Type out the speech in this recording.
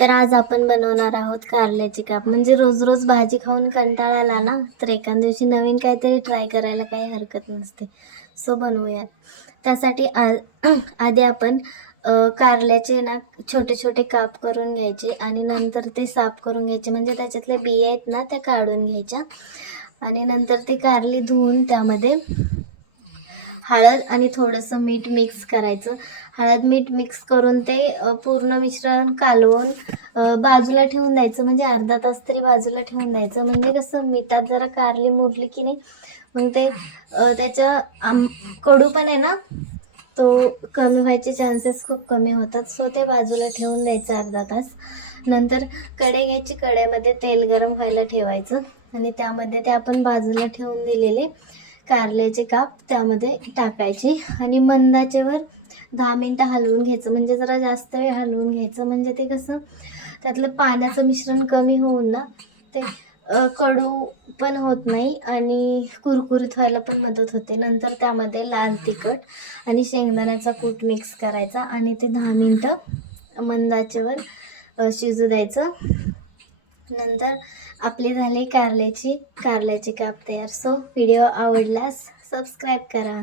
तर आज आपण बनवणार आहोत कारल्याची काप. म्हणजे रोज रोज भाजी खाऊन कंटाळा आला ना तर एका दिवशी नवीन काहीतरी ट्राय करायला काही हरकत नसते. सो बनवूयात. त्यासाठी आ आधी आपण कारल्याचे ना छोटे छोटे काप करून घ्यायचे आणि नंतर ते साफ करून घ्यायचे. म्हणजे त्याच्यातल्या बिया आहेत ना त्या काढून घ्यायच्या. आणि नंतर ती कारली धुवून त्यामध्ये हळद आणि थोडंसं मीठ मिक्स करायचं. हळद मीठ मिक्स करून ते पूर्ण मिश्रण कालवून बाजूला ठेवून द्यायचं. म्हणजे अर्धा तास तरी बाजूला ठेवून द्यायचं. म्हणजे कसं मिठात जरा कारली मुरली की नाही मग ते त्याच्या आम कडू पण आहे ना तो कमी व्हायचे चान्सेस खूप कमी होतात. सो ते बाजूला ठेवून द्यायचं अर्धा तास. नंतर कढई घ्यायची. कढईमध्ये तेल गरम व्हायला ठेवायचं. आणि त्यामध्ये ते आपण बाजूला ठेवून दिलेले कारल्याचे काप त्यामध्ये टाकायचे आणि मंदाचेवर दहा मिनटं हलवून घ्यायचं. म्हणजे जरा जास्त वेळ हलवून घ्यायचं. म्हणजे ते कसं त्यातलं पाण्याचं मिश्रण कमी होऊन ना ते कडू पण होत नाही आणि कुरकुरीत व्हायला पण मदत होते. नंतर त्यामध्ये लाल तिखट आणि शेंगदाण्याचा कूट मिक्स करायचा आणि ते दहा मिनटं मंदाचेवर शिजू द्यायचं. नंतर आपली झाली कारल्याची कारल्याची काप तयार. सो व्हिडिओ आवडल्यास सबस्क्राईब करा.